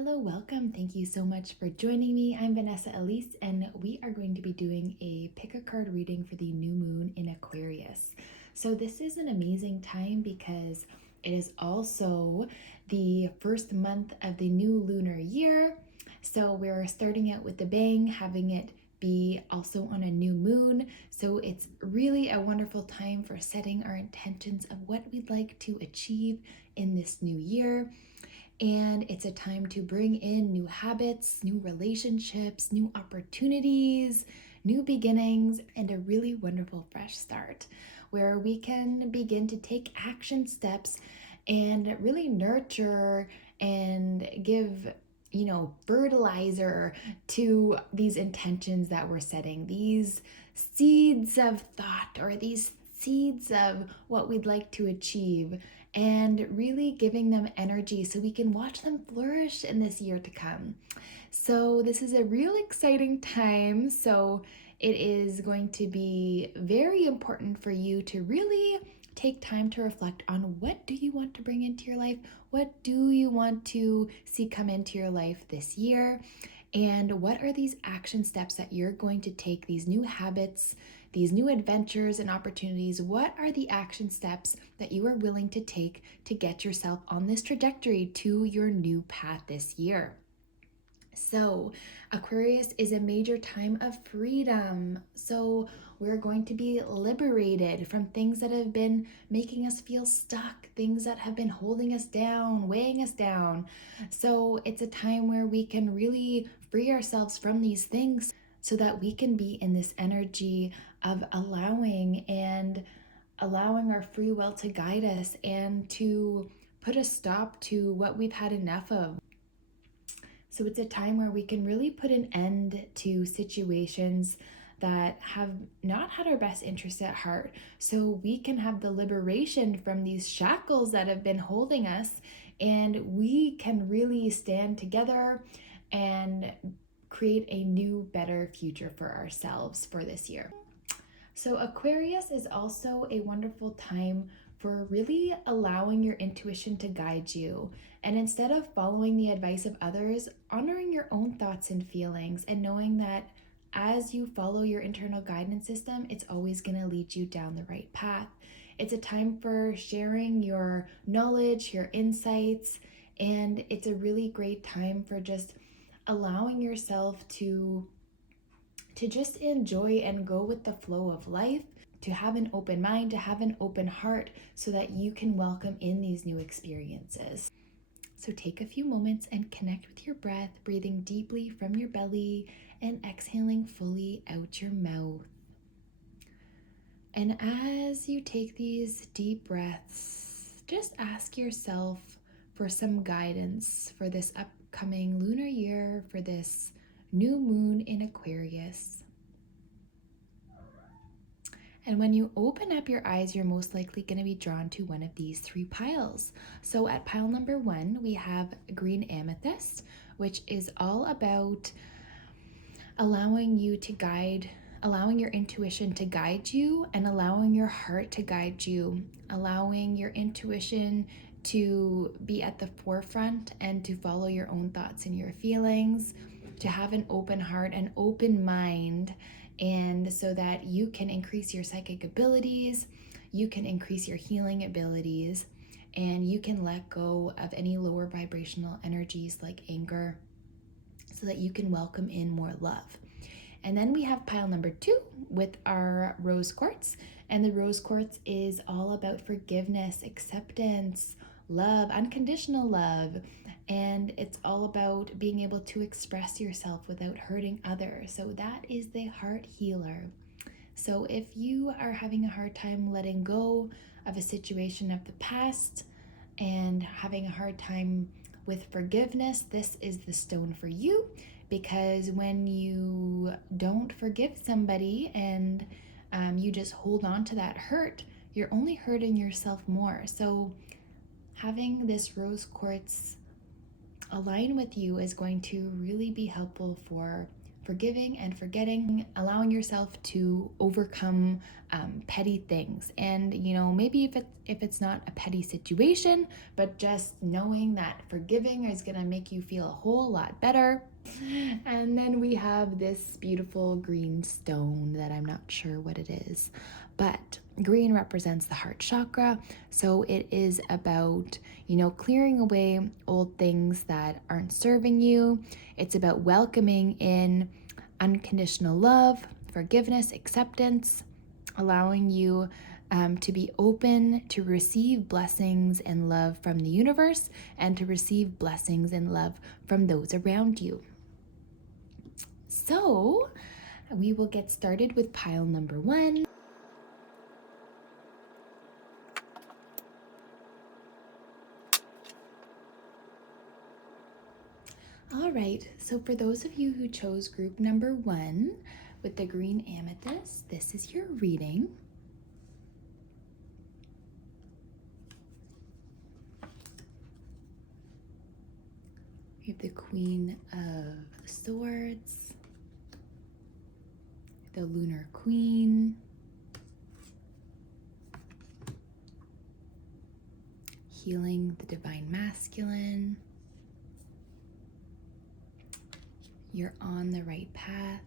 Hello, welcome. Thank you so much for joining me. I'm Vanessa Elise, and we are going to be doing a pick a card reading for the new moon in Aquarius. So this is an amazing time because it is also the first month of the new lunar year. So we're starting out with a bang, having it be also on a new moon. So it's really a wonderful time for setting our intentions of what we'd like to achieve in this new year. And it's a time to bring in new habits, new relationships, new opportunities, new beginnings, and a really wonderful fresh start where we can begin to take action steps and really nurture and give fertilizer to these intentions that we're setting, these seeds of thought or these seeds of what we'd like to achieve, and really giving them energy so we can watch them flourish in this year to come. So this is a real exciting time. So it is going to be very important for you to really take time to reflect on what do you want to bring into your life? What do you want to see come into your life this year? And what are these action steps that you're going to take, these new habits, these new adventures and opportunities? What are the action steps that you are willing to take to get yourself on this trajectory to your new path this year? So, Aquarius is a major time of freedom. So, we're going to be liberated from things that have been making us feel stuck, things that have been holding us down, weighing us down. So, it's a time where we can really free ourselves from these things so that we can be in this energy of allowing our free will to guide us and to put a stop to what we've had enough of. So it's a time where we can really put an end to situations that have not had our best interests at heart. So we can have the liberation from these shackles that have been holding us, and we can really stand together and create a new, better future for ourselves for this year. So Aquarius is also a wonderful time for really allowing your intuition to guide you. And instead of following the advice of others, honoring your own thoughts and feelings and knowing that as you follow your internal guidance system, it's always going to lead you down the right path. It's a time for sharing your knowledge, your insights, and it's a really great time for just allowing yourself to just enjoy and go with the flow of life, to have an open mind, to have an open heart so that you can welcome in these new experiences. So take a few moments and connect with your breath, breathing deeply from your belly and exhaling fully out your mouth. And as you take these deep breaths, just ask yourself for some guidance for this upcoming lunar year, for this new moon in Aquarius. And when you open up your eyes, you're most likely going to be drawn to one of these three piles. So at pile number 1, we have green amethyst, which is all about allowing your intuition to guide you and allowing your heart to guide you, allowing your intuition to be at the forefront and to follow your own thoughts and your feelings, to have an open heart, an open mind, and so that you can increase your psychic abilities, you can increase your healing abilities, and you can let go of any lower vibrational energies like anger so that you can welcome in more love. And then we have pile number 2 with our rose quartz, and the rose quartz is all about forgiveness, acceptance, love, unconditional love, and it's all about being able to express yourself without hurting others. So that is the heart healer. So if you are having a hard time letting go of a situation of the past and having a hard time with forgiveness, this is the stone for you, because when you don't forgive somebody and you just hold on to that hurt, you're only hurting yourself more. So having this rose quartz align with you is going to really be helpful for forgiving and forgetting, allowing yourself to overcome petty things. And maybe if it's not a petty situation, but just knowing that forgiving is gonna make you feel a whole lot better. And then we have this beautiful green stone that I'm not sure what it is, but green represents the heart chakra. So it is about, clearing away old things that aren't serving you. It's about welcoming in unconditional love, forgiveness, acceptance, allowing you to be open to receive blessings and love from the universe and to receive blessings and love from those around you. So we will get started with pile number 1. All right, so for those of you who chose group number 1 with the green amethyst, this is your reading. We have the Queen of Swords, the Lunar Queen, healing the Divine Masculine. You're on the right path.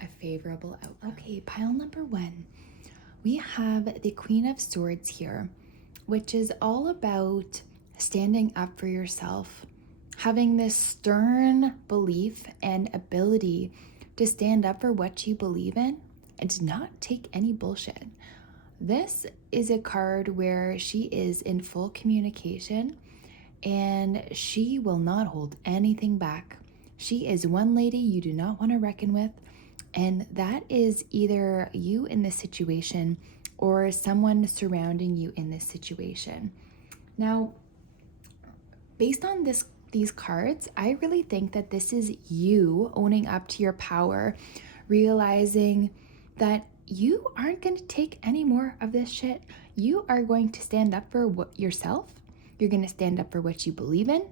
A favorable outcome. Okay, pile number 1. We have the Queen of Swords here, which is all about standing up for yourself, having this stern belief and ability to stand up for what you believe in and to not take any bullshit. This is a card where she is in full communication and she will not hold anything back. She is one lady you do not want to reckon with, and that is either you in this situation or someone surrounding you in this situation. Now, based on these cards, I really think that this is you owning up to your power, realizing that you aren't going to take any more of this shit. You are going to stand up for yourself. You're going to stand up for what you believe in.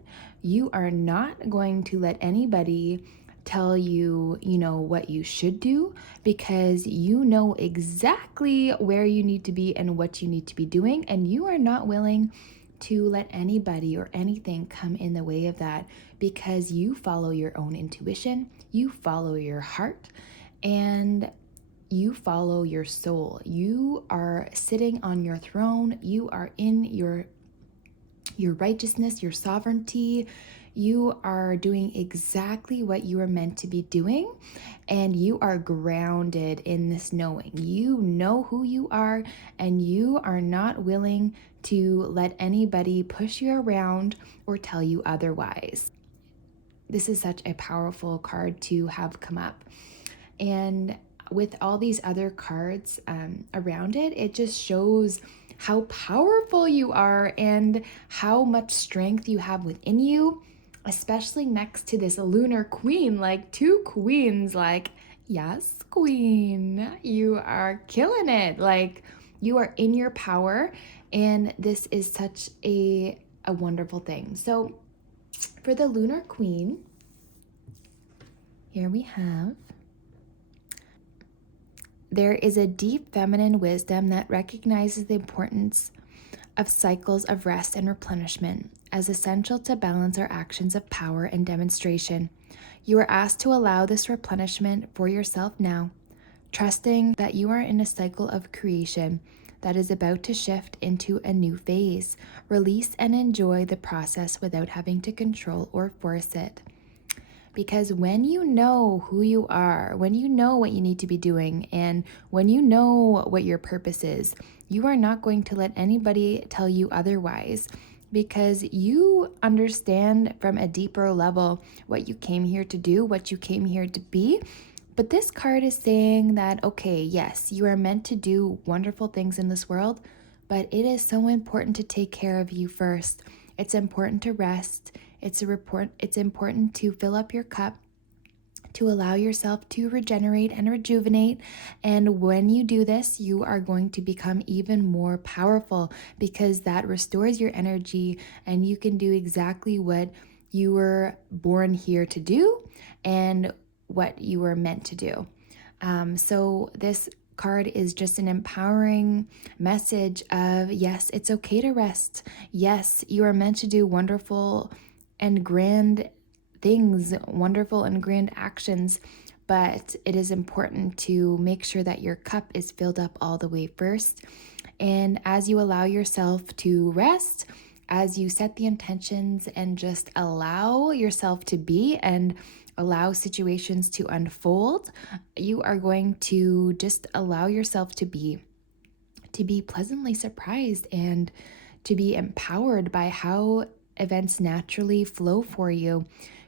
You are not going to let anybody tell you, what you should do, because you know exactly where you need to be and what you need to be doing, and you are not willing to let anybody or anything come in the way of that, because you follow your own intuition, you follow your heart, and you follow your soul. You are sitting on your throne. You are in your righteousness, your sovereignty. You are doing exactly what you are meant to be doing, and you are grounded in this knowing. You know who you are, and you are not willing to let anybody push you around or tell you otherwise. This is such a powerful card to have come up. And with all these other cards around it, it just shows how powerful you are and how much strength you have within you, especially next to this Lunar Queen, like 2 queens, like, yes, queen, you are killing it. Like, you are in your power, and this is such a wonderful thing. So for the Lunar Queen, here we have, there is a deep feminine wisdom that recognizes the importance of cycles of rest and replenishment as essential to balance our actions of power and demonstration. You are asked to allow this replenishment for yourself now, trusting that you are in a cycle of creation that is about to shift into a new phase. Release and enjoy the process without having to control or force it. Because when you know who you are, when you know what you need to be doing, and when you know what your purpose is, you are not going to let anybody tell you otherwise, because you understand from a deeper level what you came here to do, what you came here to be. But this card is saying that, okay, yes, you are meant to do wonderful things in this world, but it is so important to take care of you first. It's important to rest. It's important to fill up your cup, to allow yourself to regenerate and rejuvenate. And when you do this, you are going to become even more powerful because that restores your energy and you can do exactly what you were born here to do and what you were meant to do. So this card is just an empowering message of, yes, it's okay to rest. Yes, you are meant to do wonderful and grand things, wonderful and grand actions, but it is important to make sure that your cup is filled up all the way first. And as you allow yourself to rest, as you set the intentions and just allow yourself to be and allow situations to unfold, you are going to just allow yourself to be pleasantly surprised and to be empowered by how events naturally flow for you.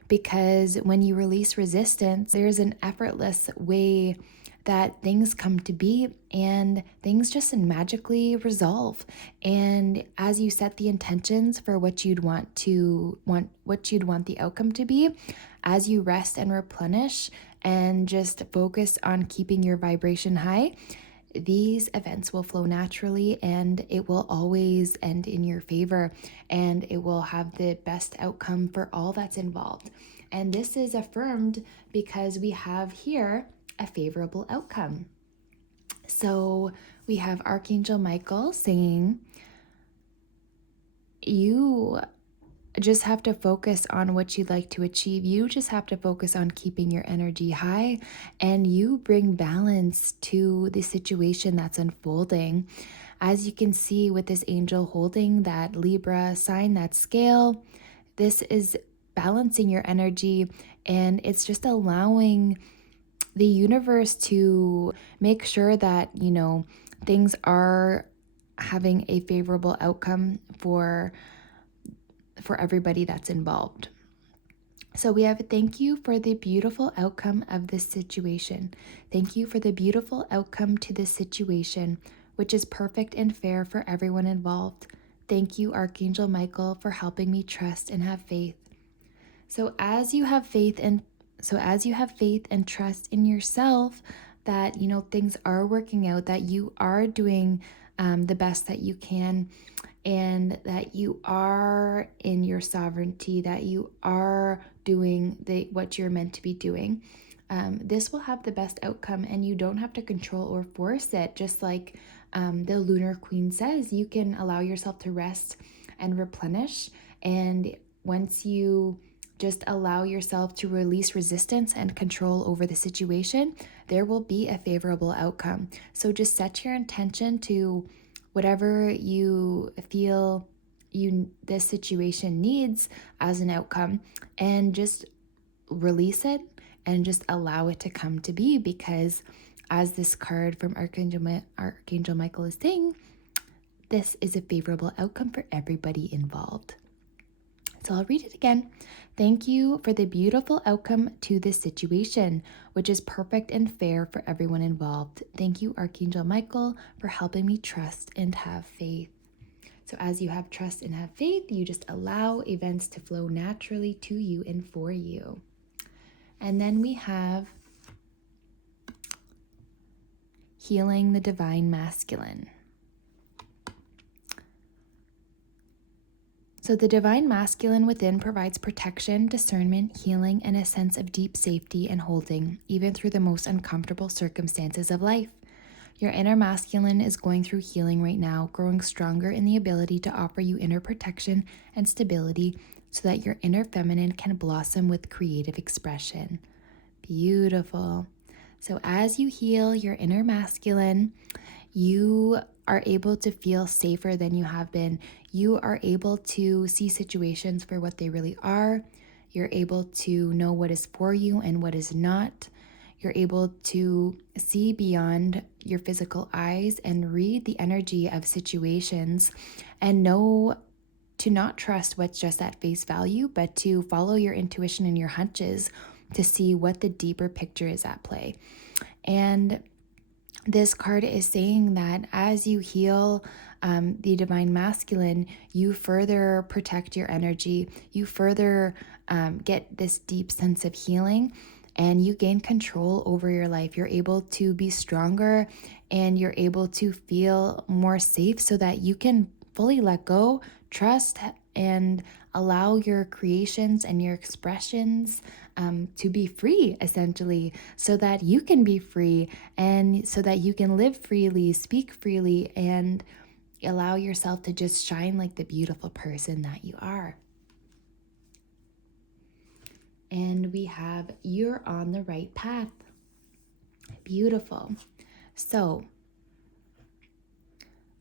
Because when you release resistance, there's an effortless way that things come to be and things just magically resolve. And as you set the intentions for what you'd want the outcome to be, as you rest and replenish and just focus on keeping your vibration high, these events will flow naturally and it will always end in your favor and it will have the best outcome for all that's involved. And this is affirmed because we have here a favorable outcome. So we have Archangel Michael saying, you just have to focus on what you'd like to achieve. You just have to focus on keeping your energy high and you bring balance to the situation that's unfolding. As you can see with this angel holding that Libra sign, that scale, this is balancing your energy and it's just allowing the universe to make sure that, things are having a favorable outcome for everybody that's involved. So we have thank you for the beautiful outcome of this situation. Thank you for the beautiful outcome to this situation, which is perfect and fair for everyone involved. Thank you, Archangel Michael, for helping me trust and have faith. So as you have faith and trust in yourself that, things are working out, that you are doing the best that you can, and that you are in your sovereignty, that you are doing what you're meant to be doing, this will have the best outcome and you don't have to control or force it. Just like the Lunar Queen says, you can allow yourself to rest and replenish. And once you just allow yourself to release resistance and control over the situation, there will be a favorable outcome. So just set your intention to whatever you feel this situation needs as an outcome, and just release it and just allow it to come to be, because as this card from Archangel Michael is saying, this is a favorable outcome for everybody involved. So I'll read it again. Thank you for the beautiful outcome to this situation, which is perfect and fair for everyone involved. Thank you, Archangel Michael, for helping me trust and have faith. So as you have trust and have faith, you just allow events to flow naturally to you and for you. And then we have healing the divine masculine. So the divine masculine within provides protection, discernment, healing, and a sense of deep safety and holding, even through the most uncomfortable circumstances of life. Your inner masculine is going through healing right now, growing stronger in the ability to offer you inner protection and stability so that your inner feminine can blossom with creative expression. Beautiful. So as you heal your inner masculine, you are able to feel safer than you have been. You are able to see situations for what they really are. You're able to know what is for you and what is not. You're able to see beyond your physical eyes and read the energy of situations and know to not trust what's just at face value, but to follow your intuition and your hunches to see what the deeper picture is at play. And this card is saying that as you heal the divine masculine, you further protect your energy, you further get this deep sense of healing, and you gain control over your life. You're able to be stronger and you're able to feel more safe so that you can fully let go, trust, and allow your creations and your expressions to be free, essentially, so that you can be free and so that you can live freely, speak freely, and allow yourself to just shine like the beautiful person that you are. And we have, you're on the right path. Beautiful. So,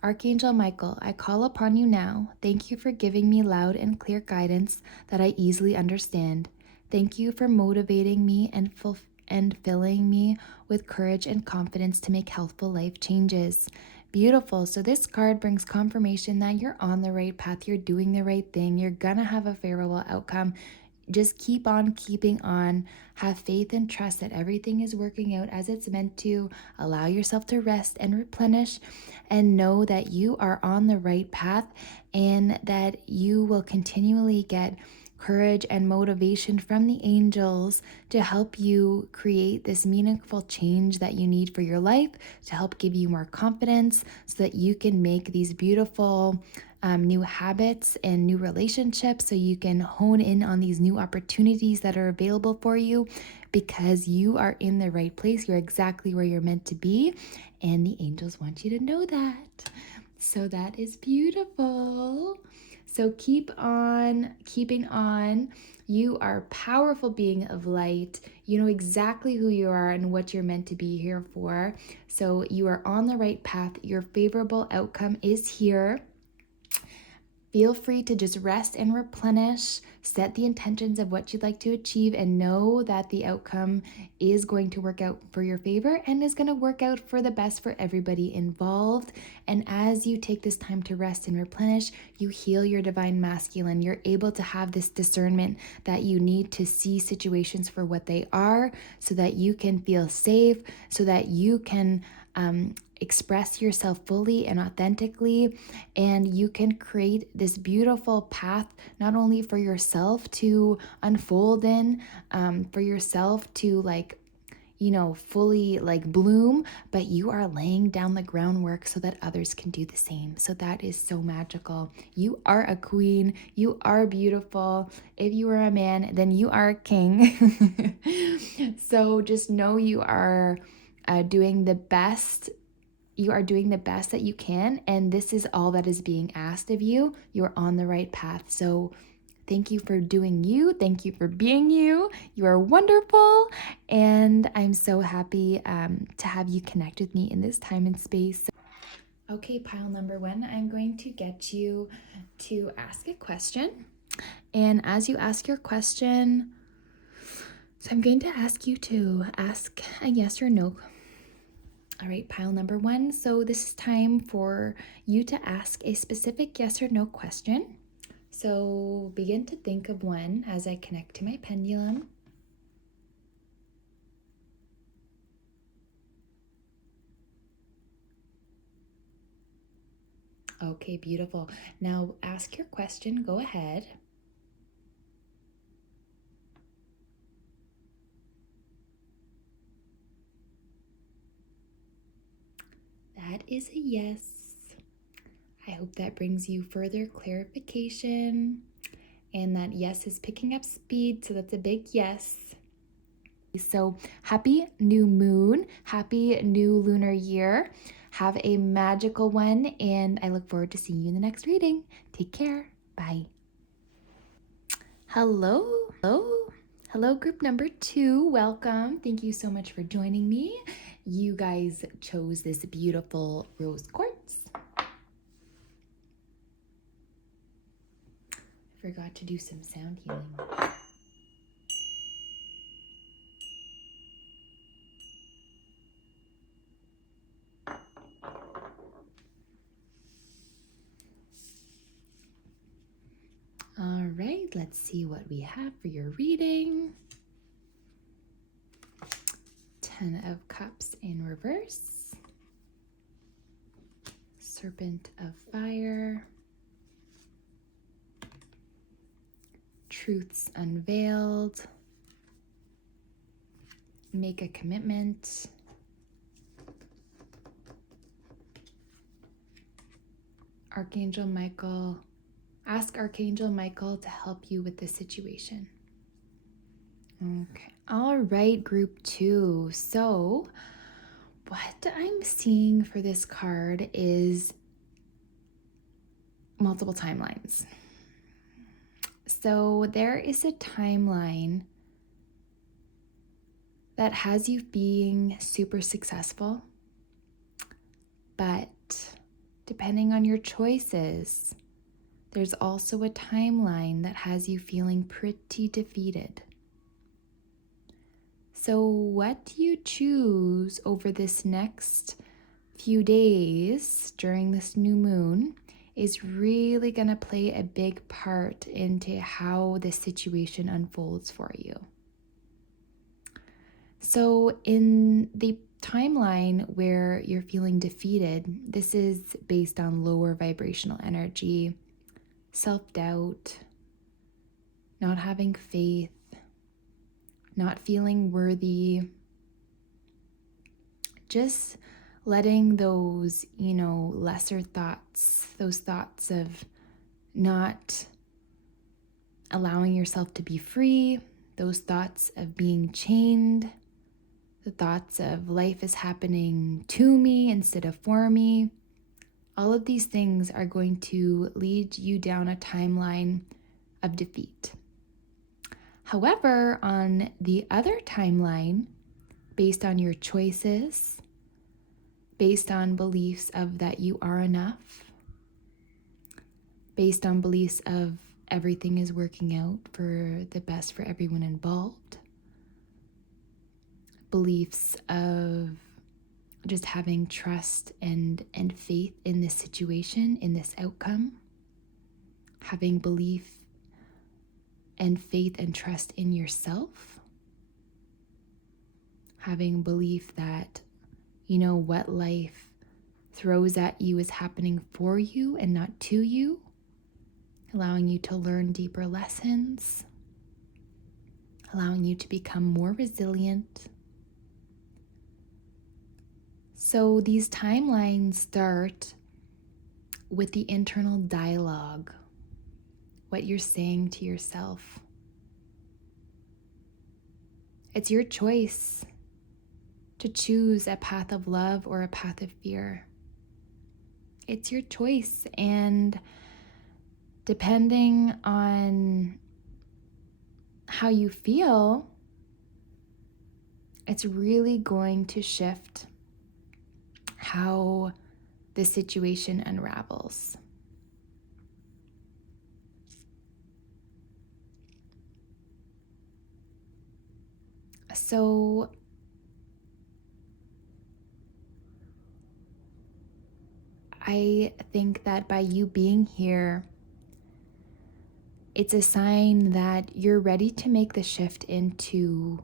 Archangel Michael, I call upon you now. Thank you for giving me loud and clear guidance that I easily understand. Thank you for motivating me and filling me with courage and confidence to make healthful life changes. Beautiful. So this card brings confirmation that you're on the right path. You're doing the right thing. You're gonna have a favorable outcome. Just keep on keeping on. Have faith and trust that everything is working out as it's meant to. Allow yourself to rest and replenish, and know that you are on the right path and that you will continually get courage and motivation from the angels to help you create this meaningful change that you need for your life, to help give you more confidence so that you can make these beautiful new habits and new relationships, so you can hone in on these new opportunities that are available for you, because you are in the right place. You're exactly where you're meant to be, and the angels want you to know that. So that is beautiful. So keep on keeping on. You are a powerful being of light. You know exactly who you are and what you're meant to be here for. So you are on the right path. Your favorable outcome is here. Feel free to just rest and replenish, set the intentions of what you'd like to achieve, and know that the outcome is going to work out for your favor and is going to work out for the best for everybody involved. And as you take this time to rest and replenish, you heal your divine masculine. You're able to have this discernment that you need to see situations for what they are, so that you can feel safe, so that you can express yourself fully and authentically, and you can create this beautiful path not only for yourself to unfold in, for yourself to fully bloom, but you are laying down the groundwork so that others can do the same. So that is so magical. You are a queen. You are beautiful. If you are a man, then you are a king. So just know you are doing the best. You are doing the best that you can, and this is all that is being asked of you. You're on the right path. So thank you for doing you. Thank you for being you. You are wonderful, and I'm so happy to have you connect with me in this time and space. Okay, pile number one, I'm going to get you to ask a question. And as you ask your question, so I'm going to ask you to ask a yes or no. All right, pile number one. So this is time for you to ask a specific yes or no question. So begin to think of one as I connect to my pendulum. Okay, beautiful. Now ask your question. Go ahead. That is a yes. I hope that brings you further clarification, and that yes is picking up speed, so that's a big yes. So happy new moon, happy new lunar year. Have a magical one, and I look forward to seeing you in the next reading. Take care. Bye. Hello, group number 2. Welcome. Thank you so much for joining me. You guys chose this beautiful rose quartz. Forgot to do some sound healing. All right, let's see what we have for your reading. 10 of Cups in reverse. Serpent of Fire. Truths unveiled. make a commitment. Archangel Michael, ask Archangel Michael to help you with this situation. Okay. All right, group 2. So what I'm seeing for this card is multiple timelines. So there is a timeline that has you being super successful, but depending on your choices, there's also a timeline that has you feeling pretty defeated. So what you choose over this next few days during this new moon is really going to play a big part into how the situation unfolds for you. So in the timeline where you're feeling defeated, this is based on lower vibrational energy, self-doubt, not having faith, not feeling worthy, just letting those, lesser thoughts, those thoughts of not allowing yourself to be free, those thoughts of being chained, the thoughts of life is happening to me instead of for me. All of these things are going to lead you down a timeline of defeat. However, on the other timeline, based on your choices, based on beliefs of that you are enough, based on beliefs of everything is working out for the best for everyone involved, beliefs of just having trust and faith in this situation, in this outcome, having belief and faith and trust in yourself, having belief that, what life throws at you is happening for you and not to you, allowing you to learn deeper lessons, allowing you to become more resilient. So these timelines start with the internal dialogue, what you're saying to yourself. It's your choice to choose a path of love or a path of fear. It's your choice, and depending on how you feel, it's really going to shift how the situation unravels. So I think that by you being here, it's a sign that you're ready to make the shift into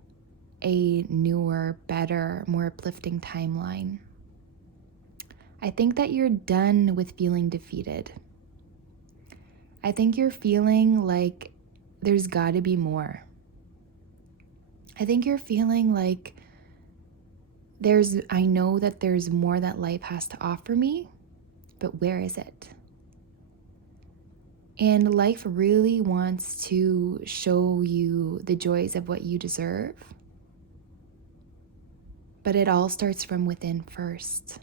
a newer, better, more uplifting timeline. I think that you're done with feeling defeated. I think you're feeling like there's got to be more. I think you're feeling like I know that there's more that life has to offer me, but where is it? And life really wants to show you the joys of what you deserve, but it all starts from within first.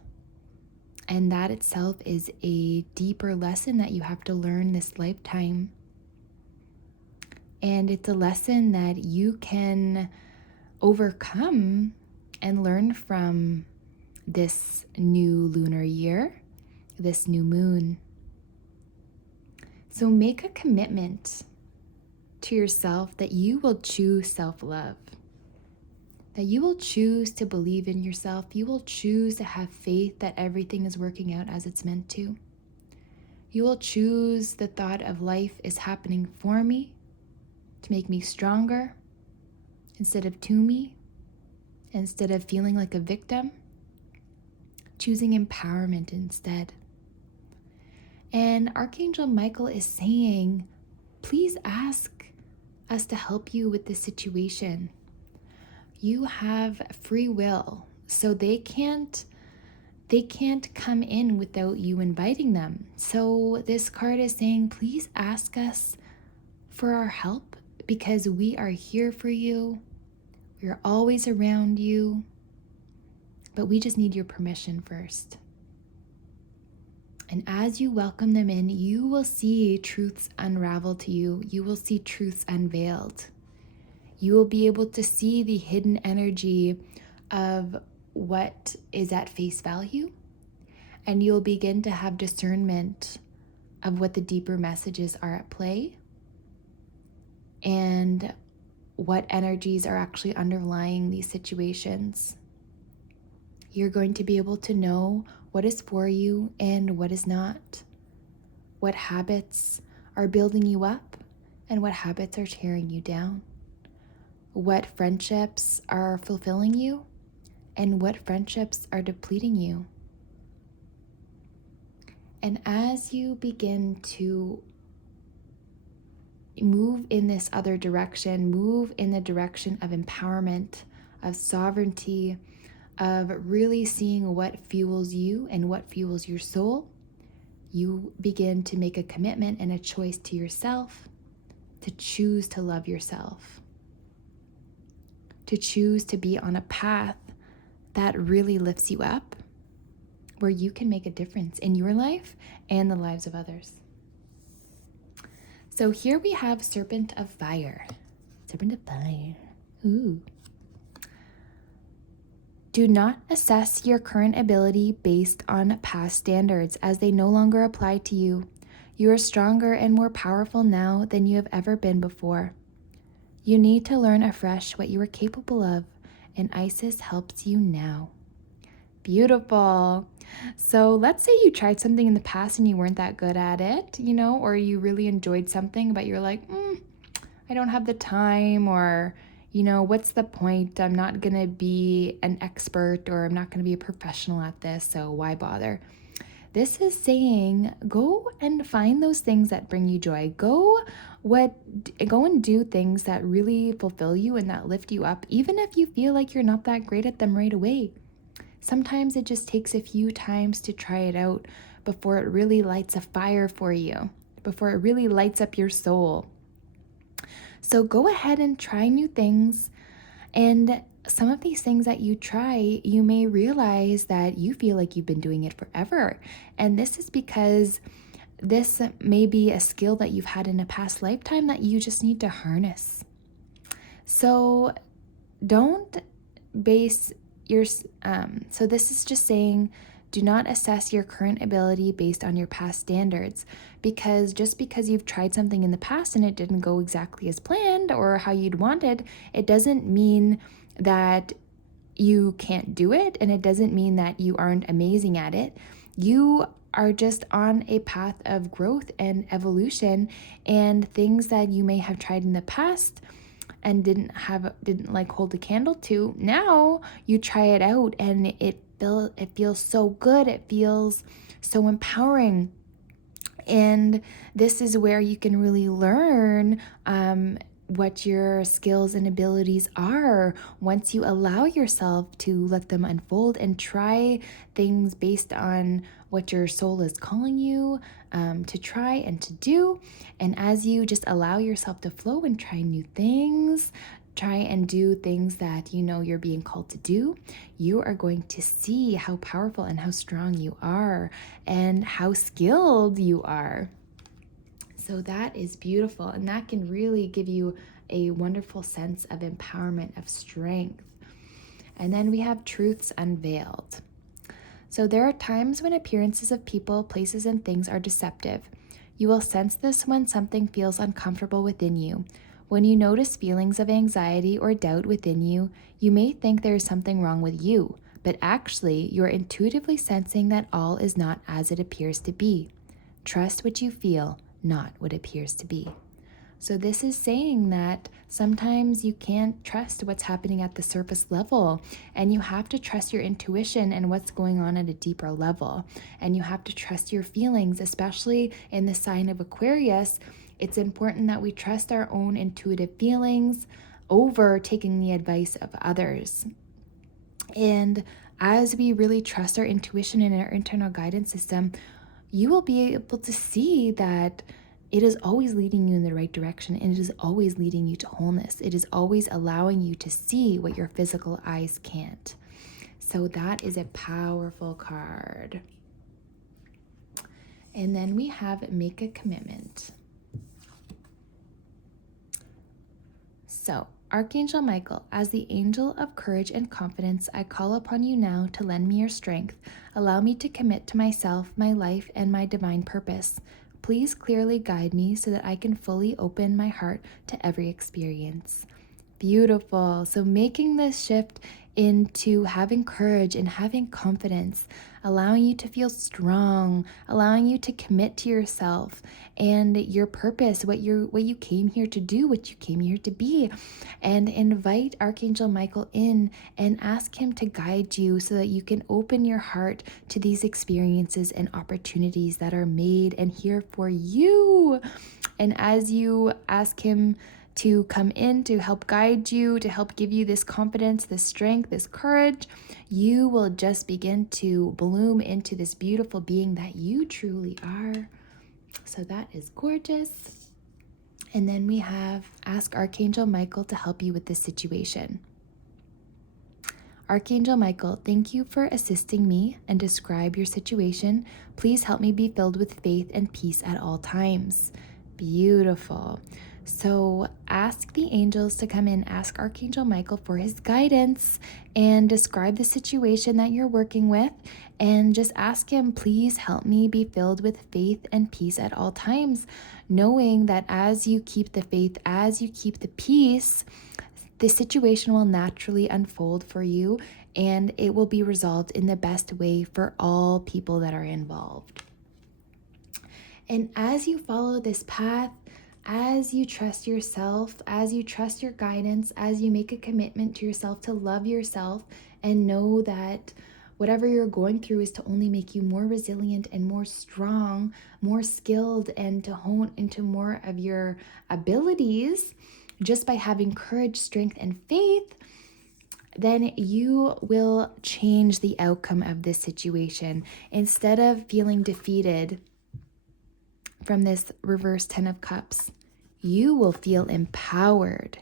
And that itself is a deeper lesson that you have to learn this lifetime. And it's a lesson that you can overcome and learn from this new lunar year, this new moon. So make a commitment to yourself that you will choose self-love, that you will choose to believe in yourself. You will choose to have faith that everything is working out as it's meant to. You will choose the thought of life is happening for me to make me stronger instead of to me, instead of feeling like a victim, choosing empowerment instead. And Archangel Michael is saying, please ask us to help you with this situation. you have free will. So they can't come in without you inviting them. So this card is saying, please ask us for our help because we are here for you. We are always around you, but we just need your permission first. And as you welcome them in, you will see truths unravel to you. You will see truths unveiled. You will be able to see the hidden energy of what is at face value, and you'll begin to have discernment of what the deeper messages are at play and what energies are actually underlying these situations. You're going to be able to know what is for you and what is not, what habits are building you up and what habits are tearing you down, what friendships are fulfilling you and what friendships are depleting you. And as you begin to move in this other direction, move in the direction of empowerment, of sovereignty, of really seeing what fuels you and what fuels your soul, you begin to make a commitment and a choice to yourself to choose to love yourself, to choose to be on a path that really lifts you up, where you can make a difference in your life and the lives of others. So here we have Serpent of Fire. Serpent of Fire. Ooh. Do not assess your current ability based on past standards, as they no longer apply to you. You are stronger and more powerful now than you have ever been before. You need to learn afresh what you are capable of, and Isis helps you now. Beautiful. So let's say you tried something in the past and you weren't that good at it, or you really enjoyed something, but you're like, I don't have the time, or, what's the point? I'm not going to be an expert, or I'm not going to be a professional at this, so why bother? This is saying, go and find those things that bring you joy. Go and do things that really fulfill you and that lift you up, even if you feel like you're not that great at them right away. Sometimes it just takes a few times to try it out before it really lights a fire for you, before it really lights up your soul. So go ahead and try new things. And some of these things that you try, you may realize that you feel like you've been doing it forever. And this is because this may be a skill that you've had in a past lifetime that you just need to harness. So don't base your, so this is just saying, do not assess your current ability based on your past standards, because just because you've tried something in the past and it didn't go exactly as planned or how you'd wanted, it doesn't mean that you can't do it, and it doesn't mean that you aren't amazing at it. You are just on a path of growth and evolution, and things that you may have tried in the past and didn't like hold a candle to, now you try it out and it feels so good. It feels so empowering. And this is where you can really learn what your skills and abilities are once you allow yourself to let them unfold and try things based on what your soul is calling you to try and to do. And as you just allow yourself to flow and try new things, try and do things that you're being called to do, you are going to see how powerful and how strong you are and how skilled you are. So that is beautiful, and that can really give you a wonderful sense of empowerment, of strength. And then we have truths unveiled. So there are times when appearances of people, places, and things are deceptive. You will sense this when something feels uncomfortable within you. When you notice feelings of anxiety or doubt within you, you may think there is something wrong with you, but actually you are intuitively sensing that all is not as it appears to be. Trust what you feel, not what appears to be. So this is saying that sometimes you can't trust what's happening at the surface level, and you have to trust your intuition and what's going on at a deeper level. And you have to trust your feelings, especially in the sign of Aquarius. It's important that we trust our own intuitive feelings over taking the advice of others. And as we really trust our intuition and our internal guidance system, you will be able to see that it is always leading you in the right direction, and it is always leading you to wholeness. It is always allowing you to see what your physical eyes can't. So that is a powerful card. And then we have make a commitment. So, Archangel Michael, as the angel of courage and confidence, I call upon you now to lend me your strength. Allow me to commit to myself, my life, and my divine purpose. Please clearly guide me so that I can fully open my heart to every experience. Beautiful. So making this shift into having courage and having confidence, allowing you to feel strong, allowing you to commit to yourself and your purpose, what you came here to do, what you came here to be, and invite Archangel Michael in and ask him to guide you so that you can open your heart to these experiences and opportunities that are made and here for you. And as you ask him to come in to help guide you, to help give you this confidence, this strength, this courage, you will just begin to bloom into this beautiful being that you truly are. So that is gorgeous. And then we have ask Archangel Michael to help you with this situation. Archangel Michael, thank you for assisting me and describe your situation. Please help me be filled with faith and peace at all times. Beautiful. So ask the angels to come in, ask Archangel Michael for his guidance and describe the situation that you're working with, and just ask him, please help me be filled with faith and peace at all times, knowing that as you keep the faith, as you keep the peace, the situation will naturally unfold for you and it will be resolved in the best way for all people that are involved. And as you follow this path, as you trust yourself, as you trust your guidance, as you make a commitment to yourself to love yourself and know that whatever you're going through is to only make you more resilient and more strong, more skilled, and to hone into more of your abilities just by having courage, strength, and faith, then you will change the outcome of this situation. Instead of feeling defeated from this reverse 10 of Cups, you will feel empowered.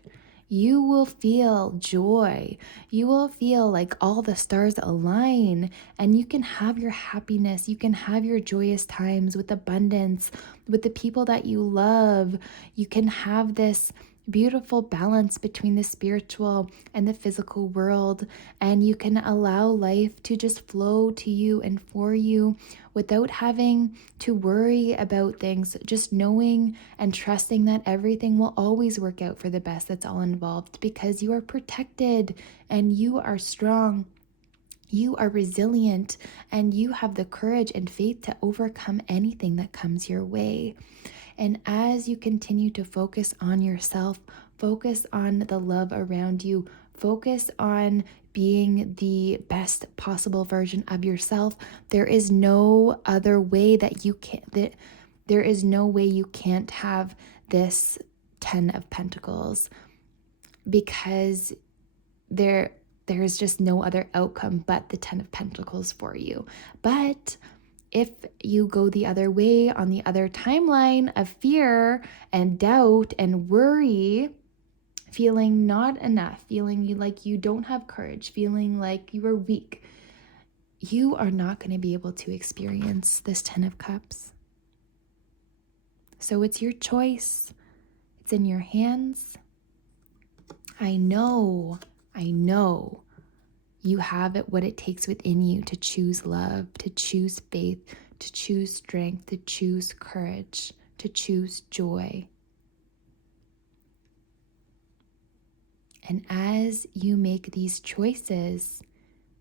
You will feel joy. You will feel like all the stars align and you can have your happiness. You can have your joyous times with abundance, with the people that you love. You can have this beautiful balance between the spiritual and the physical world, and you can allow life to just flow to you and for you without having to worry about things, just knowing and trusting that everything will always work out for the best. That's all involved because you are protected and you are strong. You are resilient and you have the courage and faith to overcome anything that comes your way. And as you continue to focus on yourself, focus on the love around you, focus on being the best possible version of yourself, there is no other way that you can't, there is no way you can't have this 10 of Pentacles, because there is just no other outcome but the 10 of Pentacles for you. But if you go the other way on the other timeline of fear and doubt and worry, feeling not enough, feeling like you don't have courage, feeling like you are weak, you are not going to be able to experience this 10 of Cups. So it's your choice. It's in your hands. I know you have it, what it takes within you to choose love, to choose faith, to choose strength, to choose courage, to choose joy. And as you make these choices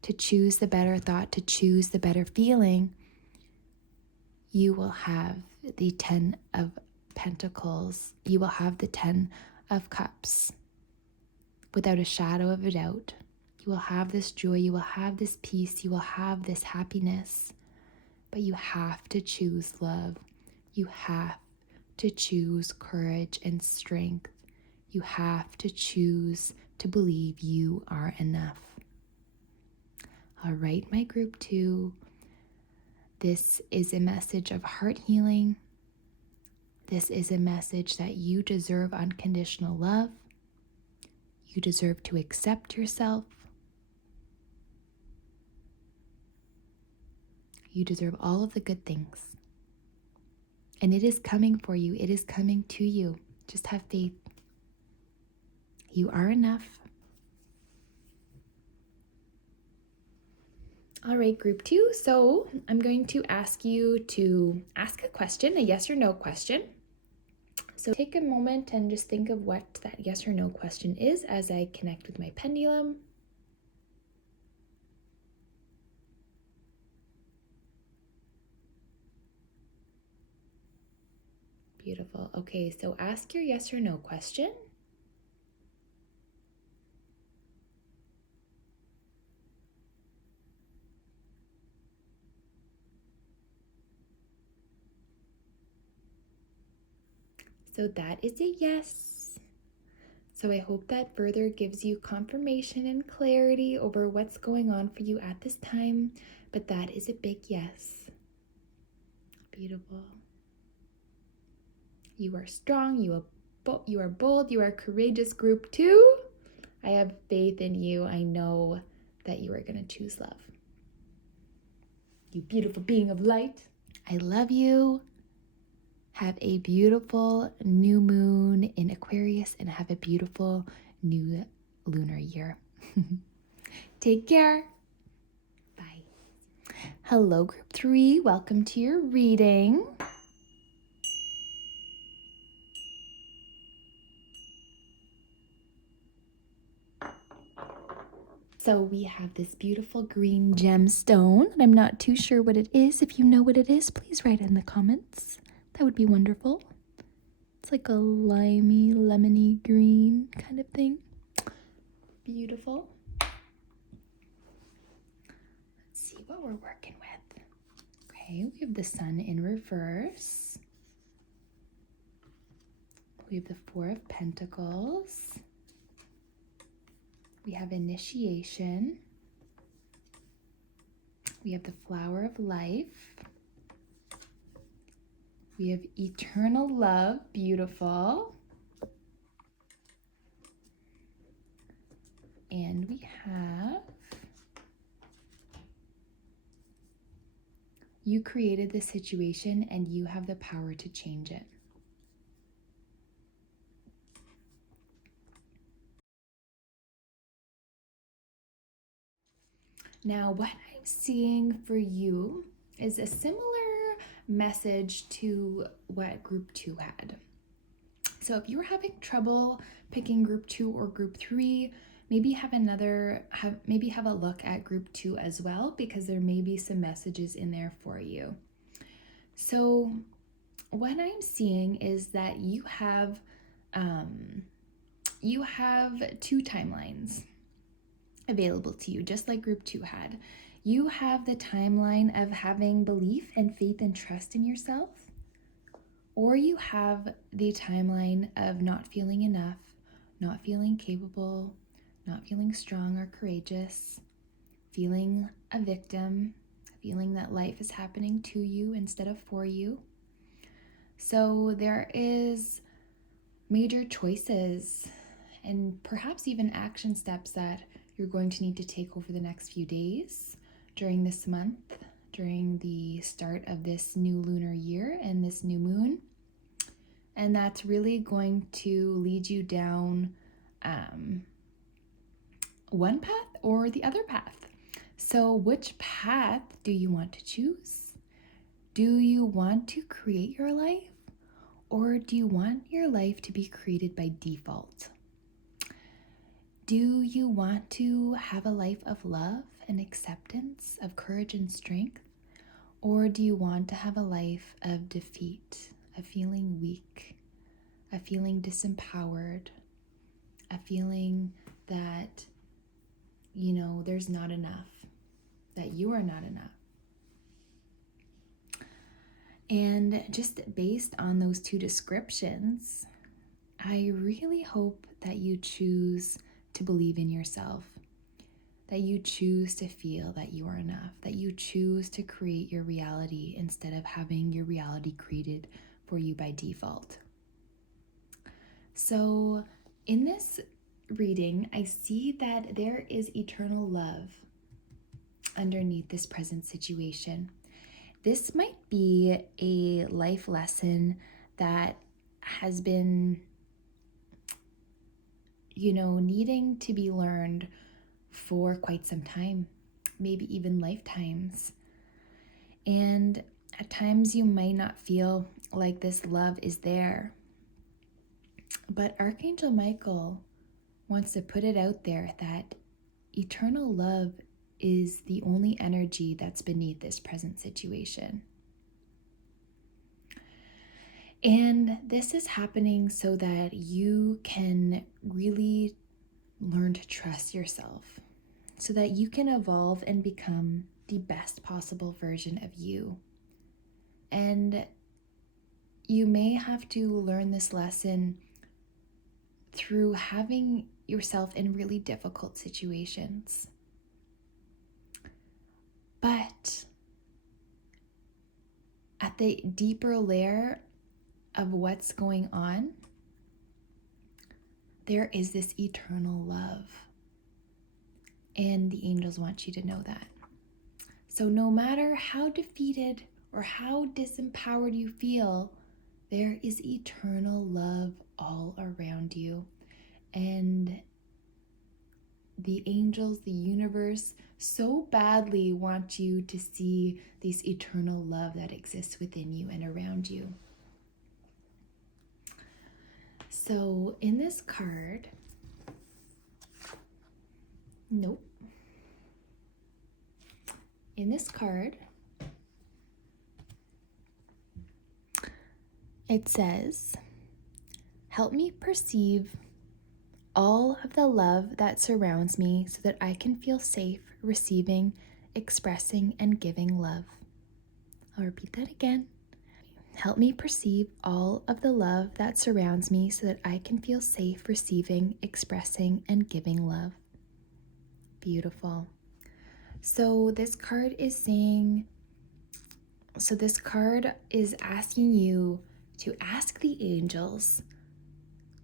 to choose the better thought, to choose the better feeling, you will have the 10 of Pentacles. You will have the 10 of Cups without a shadow of a doubt. You will have this joy, you will have this peace, you will have this happiness, but you have to choose love. You have to choose courage and strength. You have to choose to believe you are enough. All right, my group 2. This is a message of heart healing. This is a message that you deserve unconditional love. You deserve to accept yourself. You deserve all of the good things. And it is coming for you. It is coming to you. Just have faith. You are enough. All right, group 2. So I'm going to ask you to ask a question, a yes or no question. So take a moment and just think of what that yes or no question is as I connect with my pendulum. Beautiful. Okay, so ask your yes or no question. So that is a yes. So I hope that further gives you confirmation and clarity over what's going on for you at this time, but that is a big yes. Beautiful. You are strong, you are bold, you are courageous, group 2. I have faith in you. I know that you are going to choose love. You beautiful being of light. I love you. Have a beautiful new moon in Aquarius and have a beautiful new lunar year. Take care. Bye. Hello, group 3. Welcome to your reading. So we have this beautiful green gemstone, and I'm not too sure what it is. If you know what it is, please write in the comments. That would be wonderful. It's like a limey, lemony green kind of thing. Beautiful. Let's see what we're working with. Okay, we have the sun in reverse. We have the 4 of Pentacles. We have initiation. We have the flower of life. We have eternal love, beautiful. And we have, you created the situation and you have the power to change it. Now, what I'm seeing for you is a similar message to what group 2 had. So if you're having trouble picking group 2 or group 3, maybe have a look at group 2 as well, because there may be some messages in there for you. So what I'm seeing is that you have 2 timelines available to you, just like group 2 had. You have the timeline of having belief and faith and trust in yourself, or you have the timeline of not feeling enough, not feeling capable, not feeling strong or courageous, feeling a victim, feeling that life is happening to you instead of for you. So there is major choices and perhaps even action steps that you're going to need to take over the next few days during this month, during the start of this new lunar year and this new moon. And that's really going to lead you down one path or the other path. So which path do you want to choose? Do you want to create your life, or do you want your life to be created by default? Do you want to have a life of love and acceptance, of courage and strength? Or do you want to have a life of defeat, of feeling weak, of feeling disempowered, a feeling that, there's not enough, that you are not enough? And just based on those 2 descriptions, I really hope that you choose to believe in yourself, that you choose to feel that you are enough, that you choose to create your reality instead of having your reality created for you by default. So, in this reading, I see that there is eternal love underneath this present situation. This might be a life lesson that has been, needing to be learned for quite some time, maybe even lifetimes. And at times you might not feel like this love is there. But Archangel Michael wants to put it out there that eternal love is the only energy that's beneath this present situation. And this is happening so that you can really learn to trust yourself, so that you can evolve and become the best possible version of you. And you may have to learn this lesson through having yourself in really difficult situations. But at the deeper layer of what's going on, there is this eternal love. And the angels want you to know that. So no matter how defeated or how disempowered you feel, there is eternal love all around you. And the angels, the universe, so badly want you to see this eternal love that exists within you and around you. So in this card, in this card, it says, help me perceive all of the love that surrounds me so that I can feel safe receiving, expressing, and giving love. I'll repeat that again. Help me perceive all of the love that surrounds me so that I can feel safe receiving, expressing, and giving love. Beautiful. So this card is asking you to ask the angels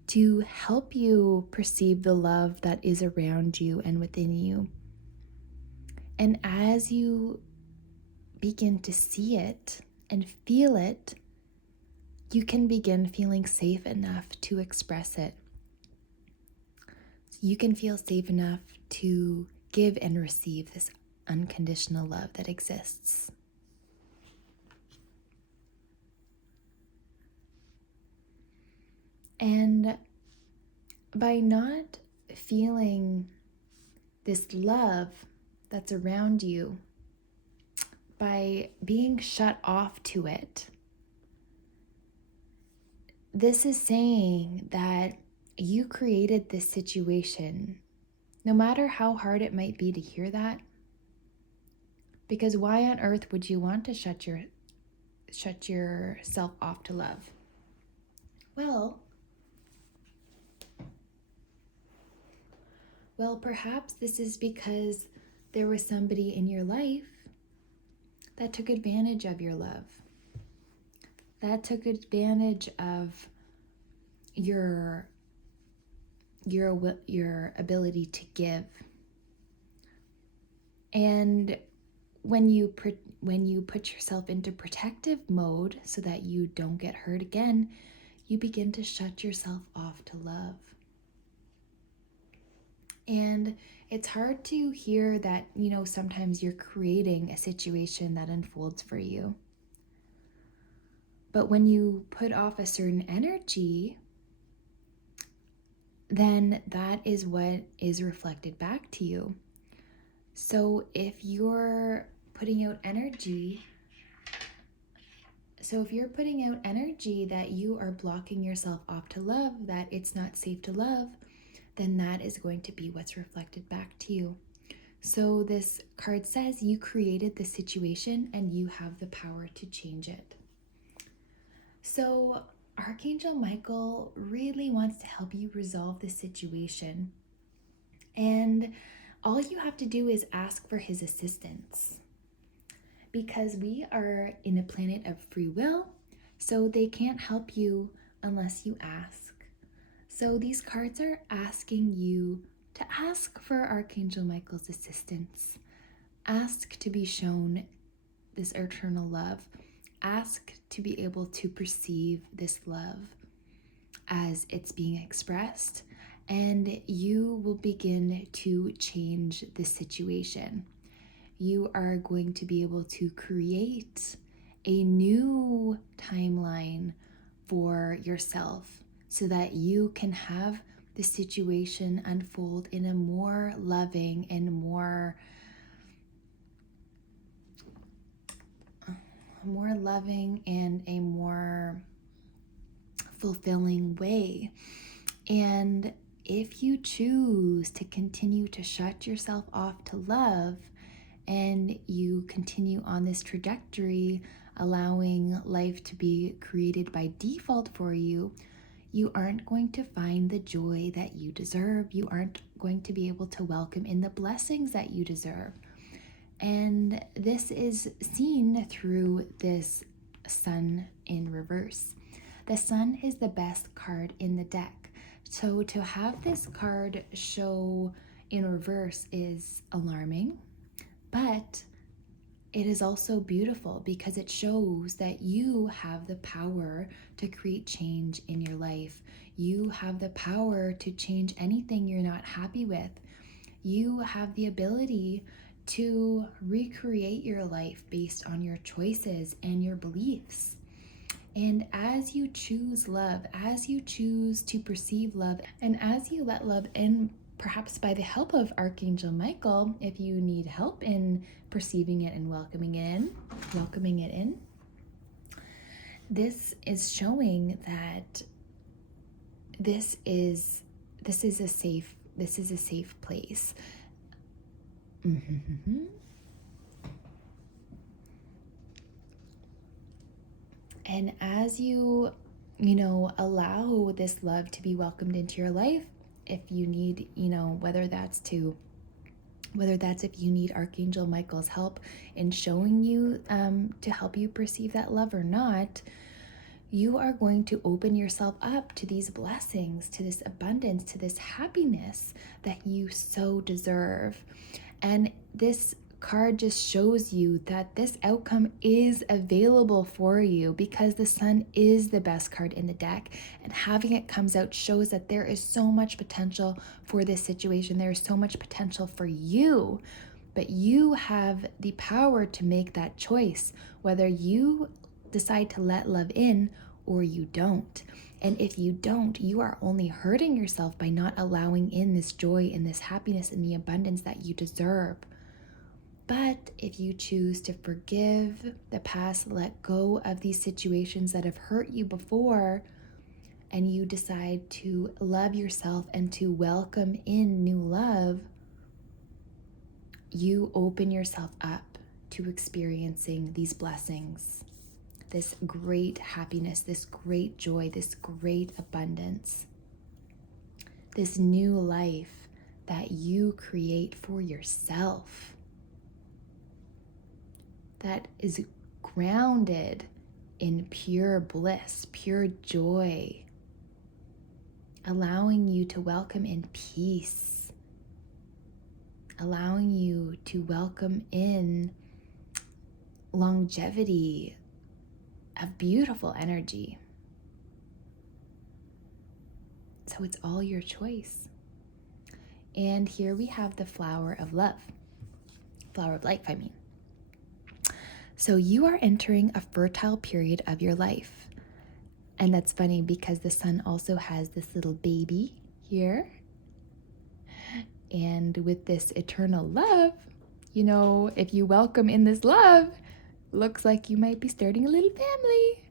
to help you perceive the love that is around you and within you. And as you begin to see it and feel it, you can begin feeling safe enough to express it. You can feel safe enough to give and receive this unconditional love that exists. And by not feeling this love that's around you, by being shut off to it, this is saying that you created this situation, no matter how hard it might be to hear that. Because why on earth would you want to shut yourself off to love? Well, perhaps this is because there was somebody in your life that took advantage of your love, that took advantage of your ability to give. And when you put yourself into protective mode so that you don't get hurt again, you begin to shut yourself off to love. And it's hard to hear that, sometimes you're creating a situation that unfolds for you. But when you put off a certain energy, then that is what is reflected back to you. So if you're putting out energy that you are blocking yourself off to love, that it's not safe to love, then that is going to be what's reflected back to you. So this card says you created the situation and you have the power to change it. So Archangel Michael really wants to help you resolve this situation. And all you have to do is ask for his assistance. Because we are in a planet of free will, so they can't help you unless you ask. So these cards are asking you to ask for Archangel Michael's assistance. Ask to be shown this eternal love. Ask to be able to perceive this love as it's being expressed, and you will begin to change the situation. You are going to be able to create a new timeline for yourself so that you can have the situation unfold in a more loving and more loving and a more fulfilling way. And if you choose to continue to shut yourself off to love, and you continue on this trajectory, allowing life to be created by default for you, you aren't going to find the joy that you deserve. You aren't going to be able to welcome in the blessings that you deserve. And this is seen through this Sun in reverse. The Sun is the best card in the deck. So to have this card show in reverse is alarming, but it is also beautiful because it shows that you have the power to create change in your life. You have the power to change anything you're not happy with. You have the ability to recreate your life based on your choices and your beliefs. And as you choose love, as you choose to perceive love, and as you let love in, perhaps by the help of Archangel Michael, if you need help in perceiving it and welcoming it in, this is showing that this is a safe place. And as you allow this love to be welcomed into your life, if you need, whether that's if you need Archangel Michael's help in showing you to help you perceive that love or not, you are going to open yourself up to these blessings, to this abundance, to this happiness that you so deserve. And this card just shows you that this outcome is available for you because the Sun is the best card in the deck, and having it comes out shows that there is so much potential for this situation. There is so much potential for you, but you have the power to make that choice, whether you decide to let love in or you don't. And if you don't, you are only hurting yourself by not allowing in this joy and this happiness and the abundance that you deserve. But if you choose to forgive the past, let go of these situations that have hurt you before, and you decide to love yourself and to welcome in new love, you open yourself up to experiencing these blessings, this great happiness, this great joy, this great abundance, this new life that you create for yourself, that is grounded in pure bliss, pure joy, allowing you to welcome in peace, allowing you to welcome in longevity of beautiful energy. So it's all your choice. And here we have the flower of love, flower of life, I mean. So you are entering a fertile period of your life. And that's funny because the Sun also has this little baby here. And with this eternal love, if you welcome in this love, looks like you might be starting a little family.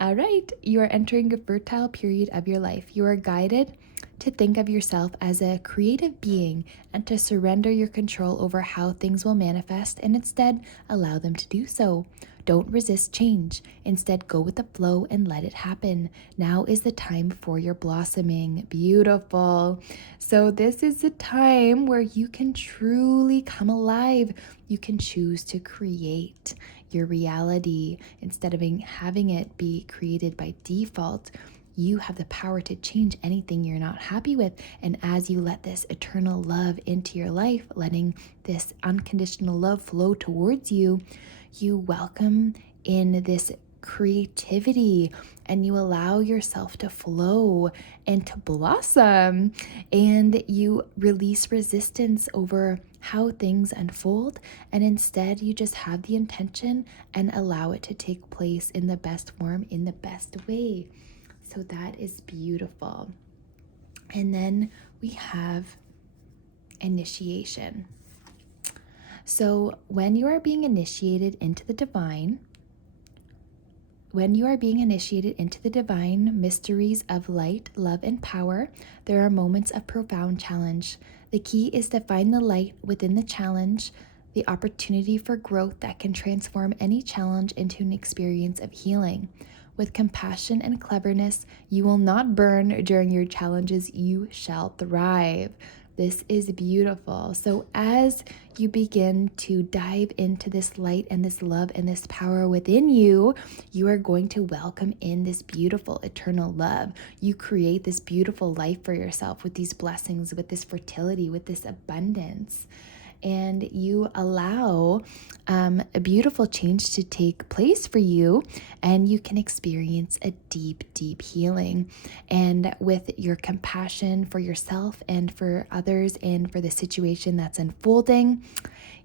All right, you are entering a fertile period of your life. You are guided to think of yourself as a creative being and to surrender your control over how things will manifest and instead allow them to do so. Don't resist change. Instead, go with the flow and let it happen. Now is the time for your blossoming. Beautiful. So this is a time where you can truly come alive. You can choose to create your reality instead of having it be created by default. You have the power to change anything you're not happy with. And as you let this eternal love into your life, letting this unconditional love flow towards you, you welcome in this creativity and you allow yourself to flow and to blossom, and you release resistance over how things unfold, and instead you just have the intention and allow it to take place in the best form, in the best way. So that is beautiful. And then we have initiation. So when you are being initiated into the divine, mysteries of light, love, and power, there are moments of profound challenge. The key is to find the light within the challenge, the opportunity for growth that can transform any challenge into an experience of healing. With compassion and cleverness, you will not burn during your challenges, you shall thrive. This is beautiful. So as you begin to dive into this light and this love and this power within you, you are going to welcome in this beautiful eternal love. You create this beautiful life for yourself with these blessings, with this fertility, with this abundance. And you allow a beautiful change to take place for you, and you can experience a deep, deep healing. And with your compassion for yourself and for others and for the situation that's unfolding,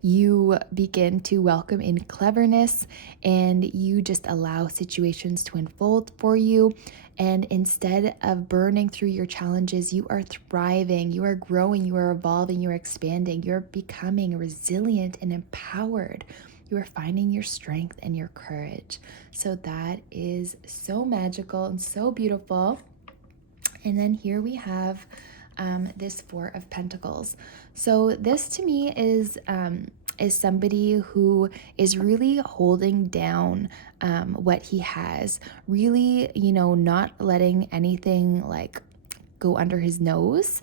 you begin to welcome in cleverness, and you just allow situations to unfold for you. And instead of burning through your challenges, you are thriving, you are growing, you are evolving, you are expanding, you're becoming resilient and empowered. You are finding your strength and your courage. So that is so magical and so beautiful. And then here we have this Four of Pentacles. So this to me is somebody who is really holding down what he has, really, not letting anything like go under his nose.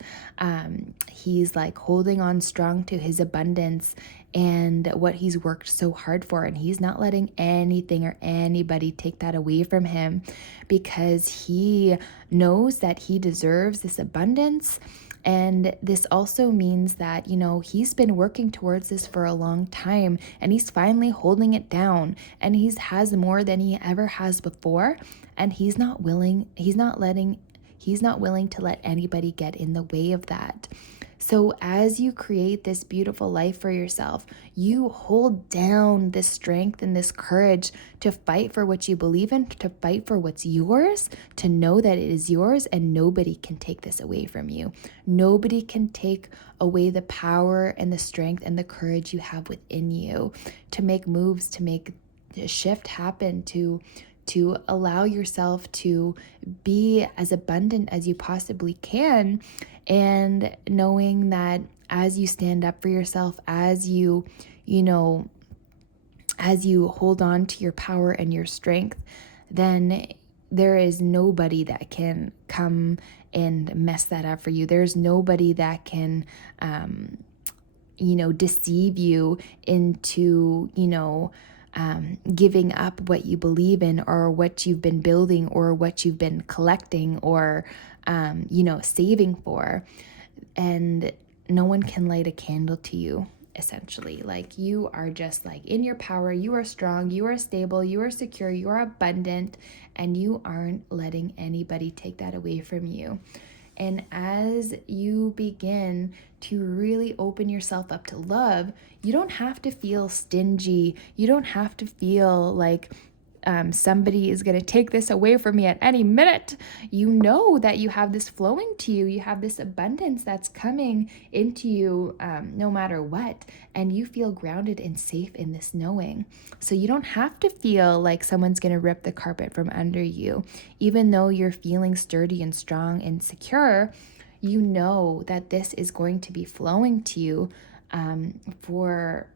He's like holding on strong to his abundance and what he's worked so hard for, and he's not letting anything or anybody take that away from him, because he knows that he deserves this abundance. And this also means that, he's been working towards this for a long time, and he's finally holding it down, and he has more than he ever has before, and he's not willing to let anybody get in the way of that. So as you create this beautiful life for yourself, you hold down this strength and this courage to fight for what you believe in, to fight for what's yours, to know that it is yours, and nobody can take this away from you. Nobody can take away the power and the strength and the courage you have within you to make moves, to make a shift happen, to allow yourself to be as abundant as you possibly can, and knowing that as you stand up for yourself, as you hold on to your power and your strength, then there is nobody that can come and mess that up for you. There's nobody that can deceive you into giving up what you believe in, or what you've been building, or what you've been collecting, or saving for. And no one can light a candle to you, essentially. Like, you are just like in your power, you are strong, you are stable, you are secure, you are abundant, and you aren't letting anybody take that away from you. And as you begin to really open yourself up to love, you don't have to feel stingy. You don't have to feel like somebody is going to take this away from me at any minute. You know that you have this flowing to you. You have this abundance that's coming into you no matter what. And you feel grounded and safe in this knowing. So you don't have to feel like someone's going to rip the carpet from under you. Even though you're feeling sturdy and strong and secure, you know that this is going to be flowing to you for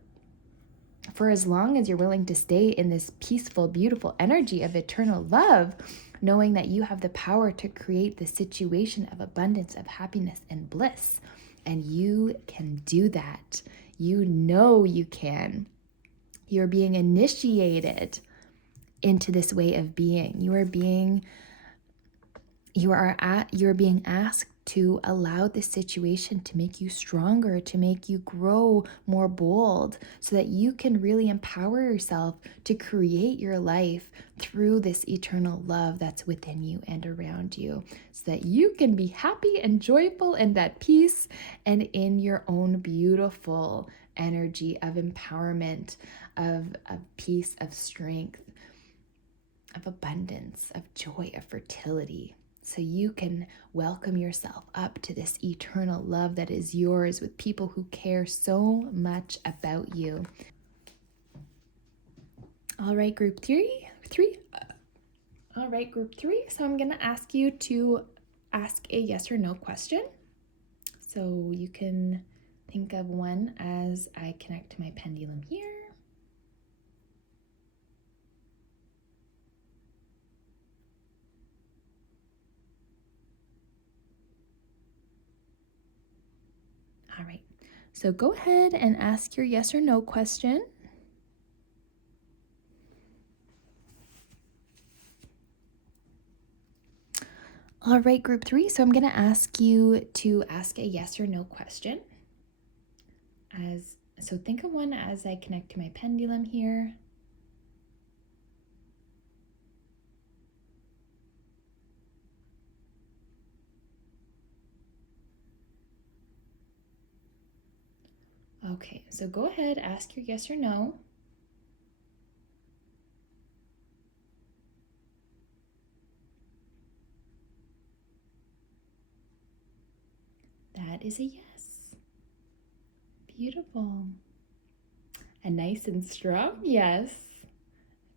for as long as you're willing to stay in this peaceful, beautiful energy of eternal love, knowing that you have the power to create the situation of abundance, of happiness and bliss. And you can do that. You know you can. You're being initiated into this way of being. You're being asked to allow this situation to make you stronger, to make you grow more bold, so that you can really empower yourself to create your life through this eternal love that's within you and around you, so that you can be happy and joyful and at peace and in your own beautiful energy of empowerment, of peace, of strength, of abundance, of joy, of fertility. So you can welcome yourself up to this eternal love that is yours with people who care so much about you. All right, group three. All right, group three. So I'm going to ask you to ask a yes or no question. So you can think of one as I connect to my pendulum here. All right, so go ahead and ask your yes or no question. All right, group three, so I'm going to ask you to ask a yes or no question. So think of one as I connect to my pendulum here. Okay, so go ahead, ask your yes or no. That is a yes. Beautiful. A nice and strong yes.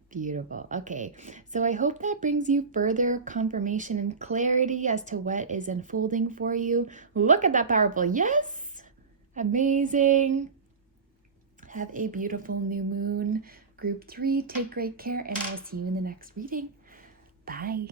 Beautiful. Okay, so I hope that brings you further confirmation and clarity as to what is unfolding for you. Look at that powerful yes. Amazing. Have a beautiful new moon. Group 3, take great care, and I will see you in the next reading. Bye.